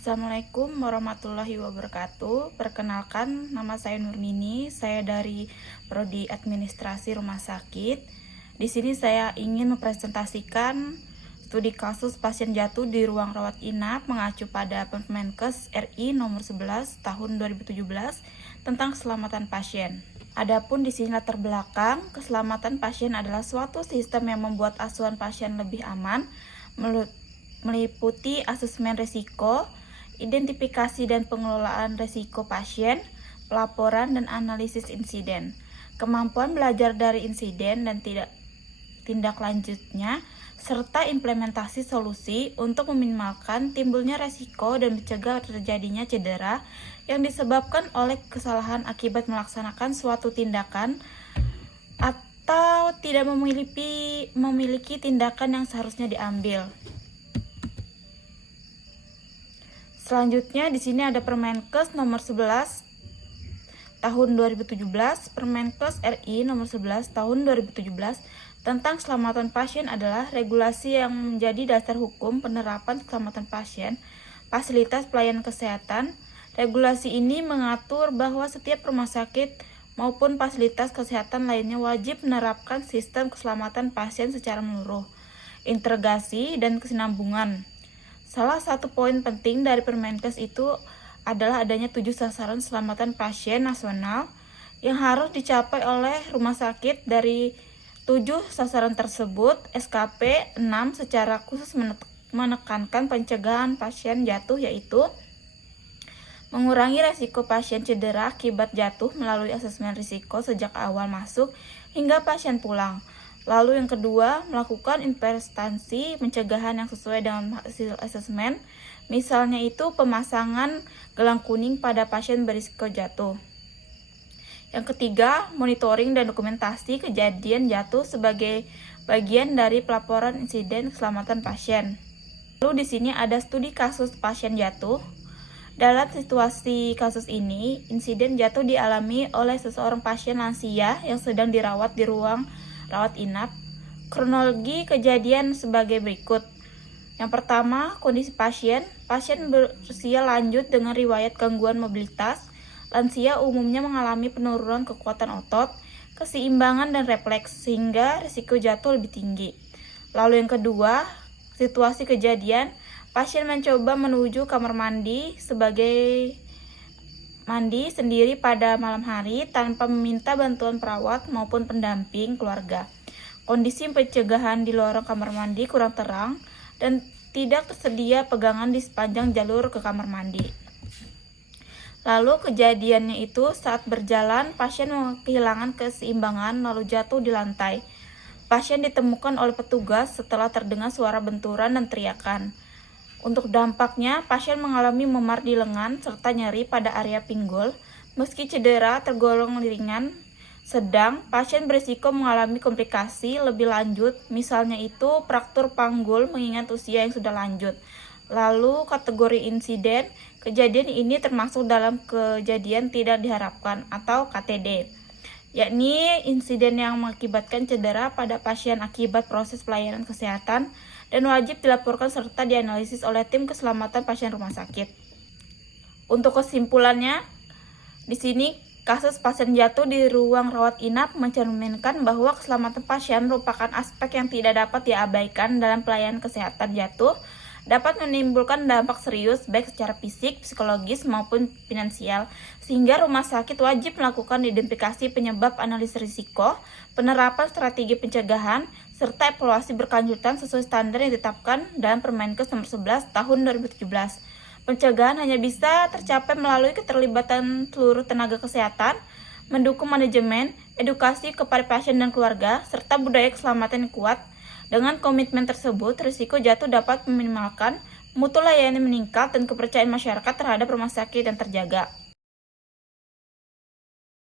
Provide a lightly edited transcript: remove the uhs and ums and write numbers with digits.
Assalamualaikum warahmatullahi wabarakatuh. Perkenalkan, nama saya Nurmini. Saya dari Prodi Administrasi Rumah Sakit. Di sini saya ingin mempresentasikan studi kasus pasien jatuh di ruang rawat inap mengacu pada Permenkes RI nomor 11 tahun 2017 tentang keselamatan pasien. Adapun di sini latar belakang, keselamatan pasien adalah suatu sistem yang membuat asuhan pasien lebih aman, meliputi asesmen risiko, identifikasi dan pengelolaan risiko pasien, pelaporan dan analisis insiden, kemampuan belajar dari insiden dan tindak lanjutnya, serta implementasi solusi untuk meminimalkan timbulnya risiko dan mencegah terjadinya cedera yang disebabkan oleh kesalahan akibat melaksanakan suatu tindakan atau tidak memiliki tindakan yang seharusnya diambil. Selanjutnya di sini ada Permenkes nomor 11 tahun 2017, Permenkes RI nomor 11 tahun 2017 tentang keselamatan pasien adalah regulasi yang menjadi dasar hukum penerapan keselamatan pasien, fasilitas pelayanan kesehatan. Regulasi ini mengatur bahwa setiap rumah sakit maupun fasilitas kesehatan lainnya wajib menerapkan sistem keselamatan pasien secara menyeluruh, integrasi dan kesinambungan. Salah satu poin penting dari Permenkes itu adalah adanya 7 sasaran keselamatan pasien nasional yang harus dicapai oleh rumah sakit. Dari 7 sasaran tersebut, SKP 6 secara khusus menekankan pencegahan pasien jatuh, yaitu mengurangi risiko pasien cedera akibat jatuh melalui asesmen risiko sejak awal masuk hingga pasien pulang. Lalu yang kedua, melakukan investasi pencegahan yang sesuai dengan hasil asesmen, misalnya itu pemasangan gelang kuning pada pasien berisiko jatuh. Yang ketiga, monitoring dan dokumentasi kejadian jatuh sebagai bagian dari pelaporan insiden keselamatan pasien. Lalu di sini ada studi kasus pasien jatuh. Dalam situasi kasus ini, insiden jatuh dialami oleh seseorang pasien lansia yang sedang dirawat di ruang rawat inap. Kronologi kejadian sebagai berikut. Yang pertama, kondisi pasien berusia lanjut dengan riwayat gangguan mobilitas. Lansia umumnya mengalami penurunan kekuatan otot, keseimbangan dan refleks sehingga risiko jatuh lebih tinggi. Lalu yang kedua, situasi kejadian, pasien mencoba menuju kamar mandi sendiri pada malam hari tanpa meminta bantuan perawat maupun pendamping keluarga. Kondisi pencegahan di lorong kamar mandi kurang terang dan tidak tersedia pegangan di sepanjang jalur ke kamar mandi. Lalu kejadiannya itu saat berjalan, pasien kehilangan keseimbangan lalu jatuh di lantai. Pasien ditemukan oleh petugas setelah terdengar suara benturan dan teriakan. Untuk dampaknya, pasien mengalami memar di lengan serta nyeri pada area pinggul. Meski cedera tergolong ringan, sedang pasien berisiko mengalami komplikasi lebih lanjut, misalnya itu fraktur panggul mengingat usia yang sudah lanjut. Lalu kategori insiden, kejadian ini termasuk dalam kejadian tidak diharapkan atau KTD, yakni insiden yang mengakibatkan cedera pada pasien akibat proses pelayanan kesehatan dan wajib dilaporkan serta dianalisis oleh tim keselamatan pasien rumah sakit. Untuk kesimpulannya, di sini kasus pasien jatuh di ruang rawat inap mencerminkan bahwa keselamatan pasien merupakan aspek yang tidak dapat diabaikan dalam pelayanan kesehatan jatuh, dapat menimbulkan dampak serius baik secara fisik, psikologis maupun finansial, sehingga rumah sakit wajib melakukan identifikasi penyebab, analisis risiko, penerapan strategi pencegahan, serta evaluasi berkelanjutan sesuai standar yang ditetapkan dalam Permenkes nomor 11 tahun 2017. Pencegahan hanya bisa tercapai melalui keterlibatan seluruh tenaga kesehatan, mendukung manajemen, edukasi kepada pasien dan keluarga, serta budaya keselamatan yang kuat. Dengan komitmen tersebut, risiko jatuh dapat meminimalkan, mutu layanan meningkat, dan kepercayaan masyarakat terhadap rumah sakit yang terjaga.